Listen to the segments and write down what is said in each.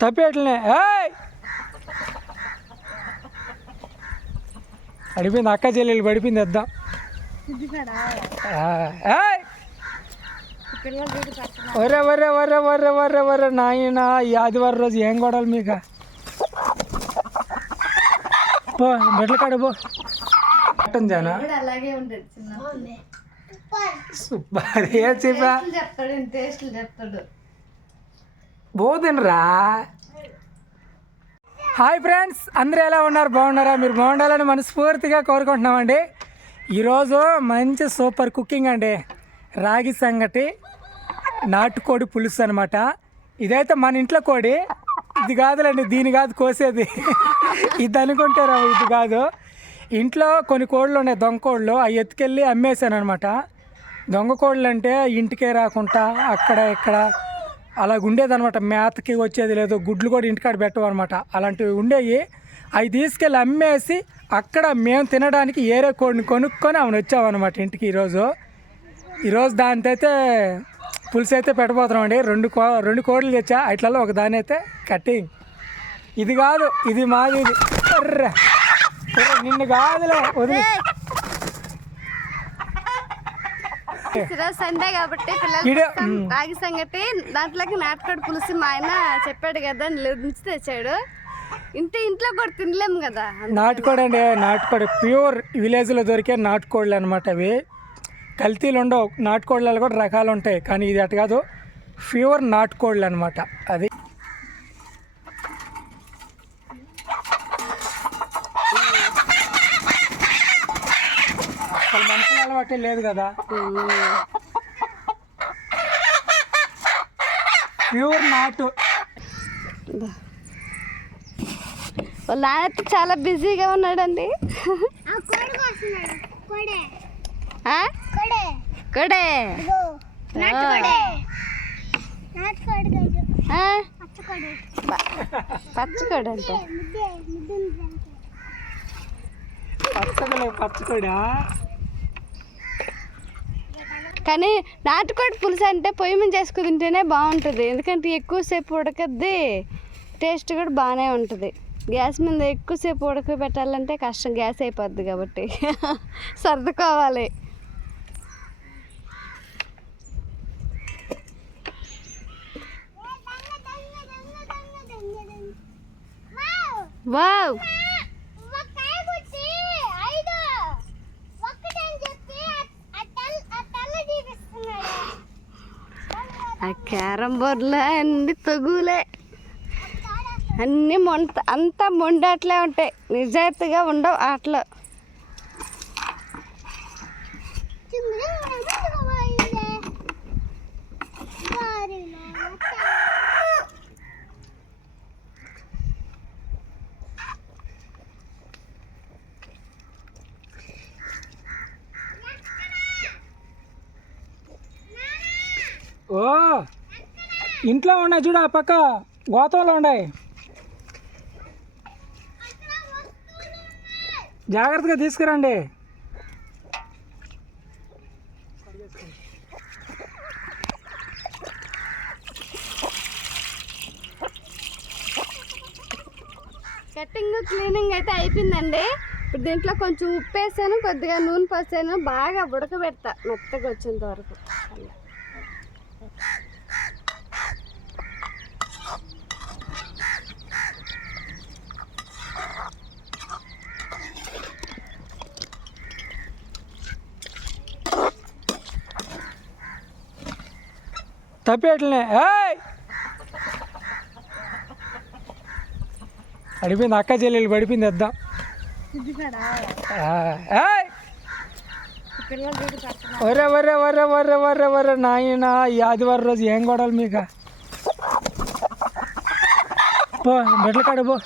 తప్పేట్లనే. ఏయ్! పడిపోయింది అక్క చెల్లెలు పడిపోయింది వద్దాం ఒరే ఒరే ఒరే ఒరే ఒరే ఒరే నాయన ఈ ఆదివారం రోజు ఏం గొడవలు మీకు? పో బెడ్ల కాడ పో. చిన్న సూపర్ ఏ చెప్పా? చెప్తాడు. బోధనరా? హాయ్ ఫ్రెండ్స్ అందరూ ఎలా ఉన్నారు? బాగున్నారా? మీరు బాగుండాలని మనస్ఫూర్తిగా కోరుకుంటున్నామండి. ఈరోజు మంచి సూపర్ కుకింగ్ అండి. రాగి సంగటి నాటుకోడి పులుసు అనమాట ఇదైతే మన ఇంట్లో కోడి. ఇది కాదులండి దీని కాదు కోసేది. ఇది అనుకుంటారా ఇది కాదు. ఇంట్లో కొన్ని కోళ్ళు ఉన్నాయి దొంగ కోళ్ళు. అవి ఎత్తుకెళ్ళి అమ్మేశాను అనమాట దొంగ కోళ్ళు అంటే ఇంటికే రాకుండా అక్కడ ఇక్కడ అలాగ ఉండేదనమాట మేతకి వచ్చేది లేదు. గుడ్లు కూడా ఇంటికాడ పెట్టవన్నమాట. అలాంటివి ఉండేవి అవి తీసుకెళ్ళి అమ్మేసి అక్కడ మేము తినడానికి ఏరే కోడిని కొనుక్కొని ఆమెను వచ్చామన్నమాట ఇంటికి ఈరోజు. ఈరోజు దానితో అయితే పులుసు అయితే పెట్టబోతున్నాం అండి రెండు కో రెండు కోడలు తెచ్చా. అట్లలో ఒక దాని అయితే కట్టింగ్. ఇది కాదు ఇది మాది ఇది. నిన్ను కాదులే వదిలే. ఈరోజు సండే కాబట్టి పిల్లలు రాగి సంగటి దాంట్లోకి నాటుకోడి పులుసు మా ఆయన చెప్పాడు కదా నుంచి తెచ్చాడు. ఇంటి ఇంట్లో కూడా తినలేము కదా. నాటుకోడి అండి నాటుకోడి. ప్యూర్ విలేజ్లో దొరికే నాటుకోళ్ళు అనమాట అవి. కల్తీలు ఉండవు. నాటుకోళ్ళలో కూడా రకాలు ఉంటాయి. కానీ ఇది అటు కాదు ప్యూర్ నాటుకోళ్ళు అనమాట అది అసలు అలవాటే లేదు కదా. ప్యూర్ నాటు. వాళ్ళ చాలా బిజీగా ఉన్నాడండి. ఆ? కొడే పచ్చకోడి అంటే. పచ్చకోడా కానీ నాటుకోడి పులుసు అంటే పొయ్యి మీద చేసుకుని తింటేనే బాగుంటుంది. ఎందుకంటే ఎక్కువసేపు ఉడకద్ది టేస్ట్ కూడా బాగానే ఉంటుంది. గ్యాస్ మీద ఎక్కువసేపు ఉడకబెట్టాలంటే కష్టం గ్యాస్ అయిపోద్ది కాబట్టి. సర్దుకోవాలి. వావ్. క్యారమ్ క్యారం బోర్డులో అన్ని తగులే. అన్ని మొంట అంతా మొండాట్లే ఉంటాయి. నిజాయితీగా ఉండవు ఆటలో. ఓ ఇంట్లో ఉన్నాయి చూడు ఆ పక్క గోతంలో ఉన్నాయి జాగ్రత్తగా తీసుకురండి. కటింగ్ క్లీనింగ్ అయితే అయిపోయిందండి. ఇప్పుడు దీంట్లో కొంచెం ఉప్పు వేసాను కొద్దిగా నూనె పోసాను బాగా ఉడకబెడతా మెత్తగా వచ్చేంత వరకు. తప్పేట్లనే. ఏయ్! పడిపోయింది అక్క చెల్లెలు పడిపోయింది వద్దాం ఒరే ఒరే ఒరే ఒరే ఒరే ఒరే నాయన ఈ ఆదివారం రోజు ఏం గొడవలు మీకు? పో బెడ్ల కాడ పో.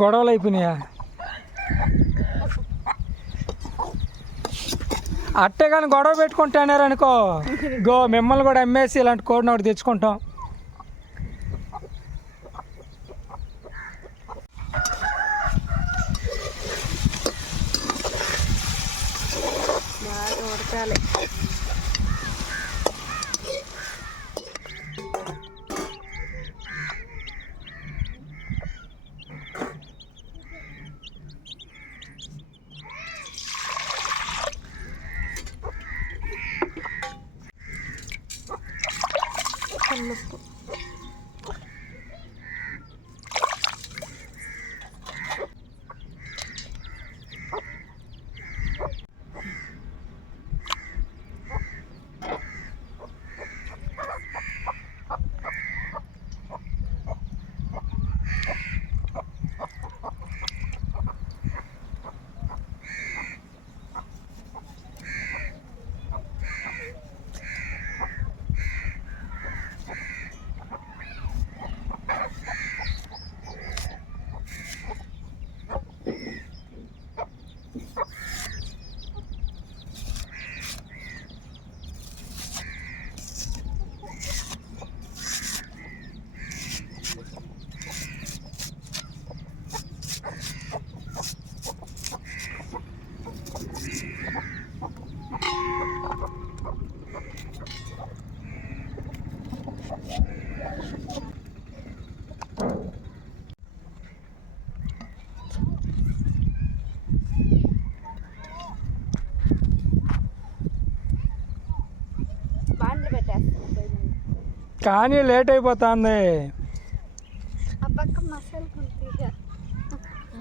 గొడవలు అయిపోయినాయా? అట్టే కానీ గొడవ పెట్టుకుంటానారనుకో గో మిమ్మల్ని కూడా అమ్మేసి ఇలాంటి కోడిని ఒకటి తెచ్చుకుంటాం. కానీ లేట్ అయిపోతుంది.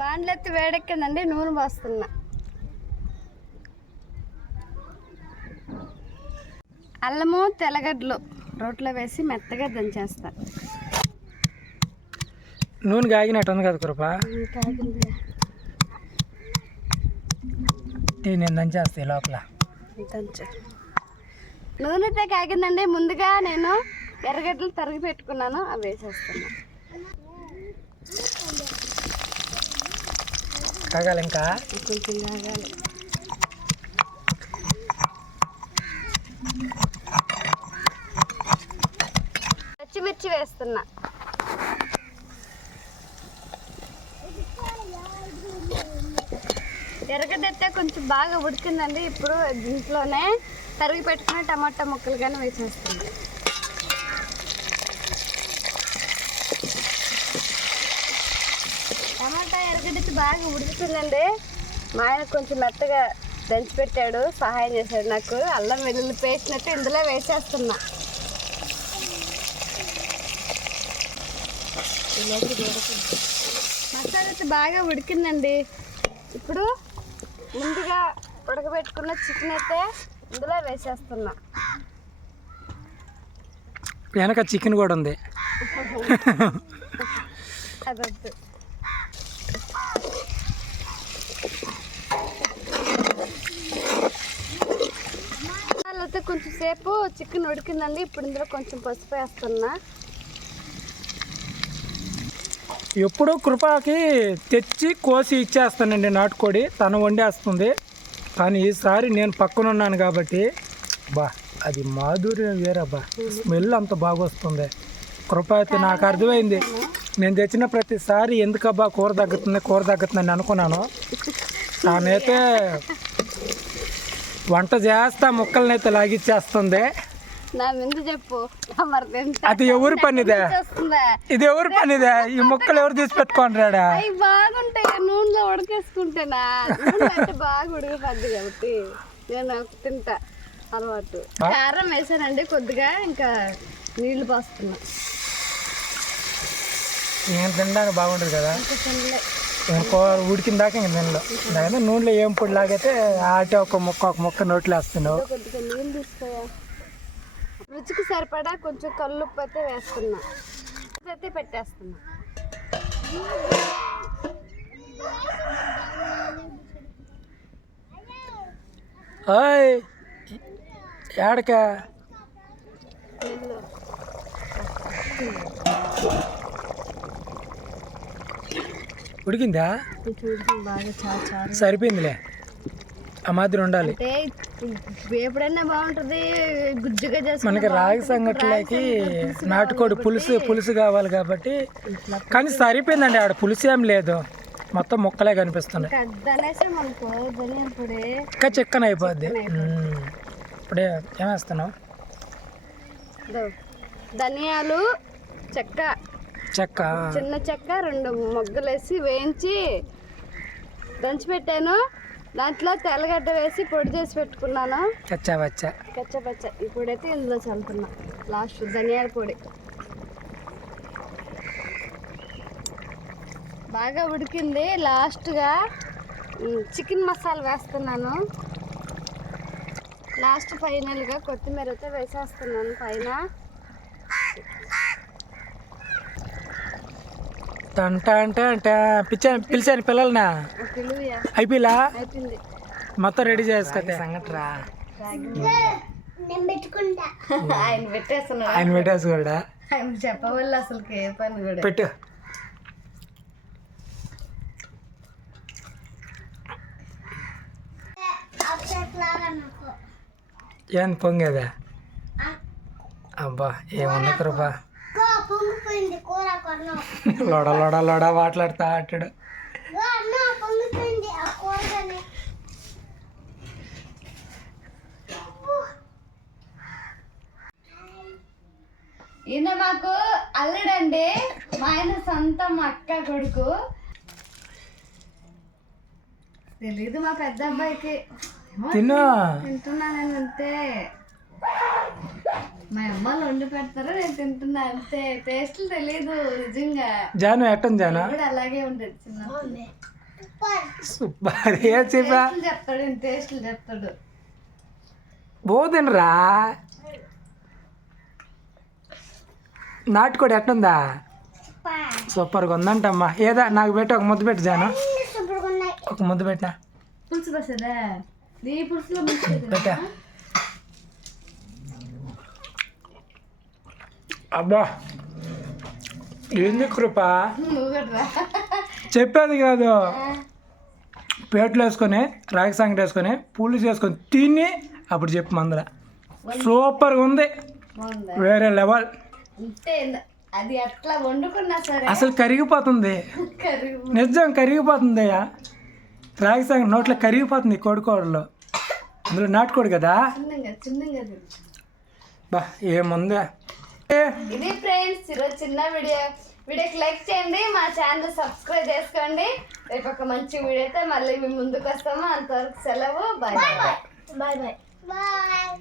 బాండ్లెత్తి వేడెక్కిందండి నూనె పోస్తున్నా. అల్లము తెల్లగడ్డలు. రోట్లో వేసి మెత్తగా దంచేస్తా. నూనె కాగినట్టు ఉంది కదా కృప? నేను దంచేస్తాయి లోపల. దంచు. నూనెతో కాగిందండి. ముందుగా నేను ఎర్రగడ్డలు తరిగి పెట్టుకున్నాను. అవి వేసేస్తున్నా. కాగాలి ఇంకా? కొంచెం కాగాలి. పచ్చిమిర్చి వేస్తున్నా కొంచెం బాగా ఉడికిందండి. ఇప్పుడు దీంట్లోనే తరిగి పెట్టుకున్న టమాటా ముక్కలు కానీ వేసేస్తుంది టమాటా ఎర్రగడ్డ బాగా ఉడుకుతుందండి. మా ఆయన కొంచెం మెత్తగా దంచి పెట్టాడు సహాయం చేశాడు నాకు. అల్లం వెల్లుల్లి పేస్ట్ అయితే ఇందులో వేసేస్తున్నా. మసాలా అయితే బాగా ఉడికిందండి. ఇప్పుడు ముందుగా ఉడకబెట్టుకున్న చికెన్ అయితే ఇందులో వేసేస్తున్నా. వెనక చికెన్ కూడా ఉంది. అదొద్దు. అయితే కొంచెం సేపు చికెన్ ఉడికిందండి. ఇప్పుడు ఇందులో కొంచెం పసుపు వేస్తున్నా. ఎప్పుడూ కృపకి తెచ్చి కోసి ఇచ్చేస్తానండి నాటుకోడి. తను వండేస్తుంది. కానీ ఈసారి నేను పక్కన ఉన్నాను కాబట్టి బా అది మాధుర్యం వేరబ్బా స్మెల్ అంత బాగా వస్తుంది కృప అయితే నాకు అర్థమైంది. నేను తెచ్చిన ప్రతిసారి ఎందుకబ్బా కూర తగ్గుతుంది కూర తగ్గుతుందని అనుకున్నాను. తానైతే వంట చేస్తా ముక్కలనైతే లాగిచ్చేస్తుంది. నా ముందు చెప్పు. అది ఎవరి పనిదే? ఇది ఎవరి పనిదే? ఈ ముక్కలు ఎవరు తీసి పెట్టుకుంటాడా అవి బాగుంటాయి. నూనెలో ఉడకేసుకుంటేనా? అంటే బాగా ఉడికిపోద్ది కాబట్టి నేను తింటా అలవాటు? కారం వేసానండి కొద్దిగా ఇంకా నీళ్ళు పోస్తున్నా. నేను తినడానికి బాగుంటుంది కదా? ఇంకా ఉడికిన దాకా ఇంక తినలో. దాని నూనెలో ఏం పొడి లాగైతే ఆటే ఒక ముక్క ఒక ముక్క నోట్లో వేస్తున్నావు. కొద్దిగా నీళ్ళు తీసుకోయా రుచికి సరిపడా కొంచెం కల్లుప్పు అయితే వేస్తున్నా. అయితే పెట్టేస్తున్నా. ఓయ్ ఏడకా? ఉడికిందా? సరిపోయిందిలే. ఆ మాదిరి ఉండాలి. ఎప్పుడైనా బాగుంటుంది గుజ్జుగా చేసుకుంటే మనకి రాగి. సంగట్లోకి పులుసు నాటుకోడి పులుసు పులుసు కావాలి కాబట్టి కానీ సరిపోయిందండి ఆడ పులుసు ఏం లేదు. మొత్తం ముక్కలే కనిపిస్తున్నాయి. ఇంకా చిక్కన అయిపోద్ది. ఇప్పుడే ఏమేస్తున్నావు ధనియాలు చెక్క. చెక్క. చిన్న చెక్క రెండు మొగ్గలు వేసి వేయించి దంచి పెట్టాను దాంట్లో తెల్లగడ్డ వేసి పొడి చేసి పెట్టుకున్నాను? కచ్చా వచ్చా కచ్చపచ్చ ఇప్పుడైతే ఇందులో చల్లుతున్నా. లాస్ట్ ధనియాల పొడి. బాగా ఉడికింది. లాస్ట్గా చికెన్ మసాలా వేస్తున్నాను. లాస్ట్ ఫైనల్గా కొత్తిమీర అయితే వేసేస్తున్నాను పైన. టంట అంటే అంటే పిచ్చాను పిలిచాను పిల్లలనా. అయిపోయిలా? అయిపోయింది మొత్తం రెడీ చేసుకోతే సంగట్రా ఆయన పెట్టేస్తున్నాడు. ఆయన పెట్టేసుకోడా ఆయన చెప్పవల్ల అసలుకి ఏ పని కూడా. పెట్టు. ఏంది పొంగేదా? అబ్బా ఏమన్నా కృపా? పొంగిపోయింది కూర కొన్నాం. లొడ లొడ లొడ మాట్లాడుతా అంటాడు. అన్న పొంగిపోయింది ఆ కూరగానే. ఈయన మాకు అల్లుడండి. మా ఆయన సొంతం అక్క కొడుకు. తెలీదు మా పెద్ద అబ్బాయికి. ఏమో తిను. తింటున్నాను అంతే. మా అమ్మలు వండి పెడతారు నేను తింటున్నా అంతే. టేస్ట్లు తెలియదు నిజంగా. జాను ఎట్టం జాను? కూడా అలాగే ఉంటుంది చిన్న సూపర్. ఏ చెప్పా? చెప్తాడు టేస్ట్లు చెప్తాడు. బోధనరా నాటుకోడి ఎట్టుందా? సూపర్గా ఉందంటమ్మా. ఏదా నాకు పెట్టి ఒక ముద్ద పెట్టి జాను. ఒక ముద్ద పెట్టినా పులుసు నీ పులుసులో పెట్టా అబ్బా ఏంది కృప. చెప్పేది కాదు. పేట్లు వేసుకొని రాగి సంగటి వేసుకొని పులుసు వేసుకొని తిని అప్పుడు చెప్పు మందర సూపర్గా ఉంది. వేరే లెవెల్. అది అట్లా వండుకున్నా సరే. అసలు కరిగిపోతుంది. నిజం కరిగిపోతుంది అయ్యా. రాగి సంగటి నోట్లో కరిగిపోతుంది కోడికోడలో. అందులో నాటుకోడు కదా. బా ఏముంది? ఇది ఫ్రెండ్స్ ఈరోజు చిన్న వీడియో. వీడియోకి లైక్ చేయండి మా ఛానల్ సబ్స్క్రైబ్ చేసుకోండి. రేపు ఒక మంచి వీడియోతో మళ్ళీ మేము ముందుకు వస్తాము. అంతవరకు సెలవు. Bye bye bye bye bye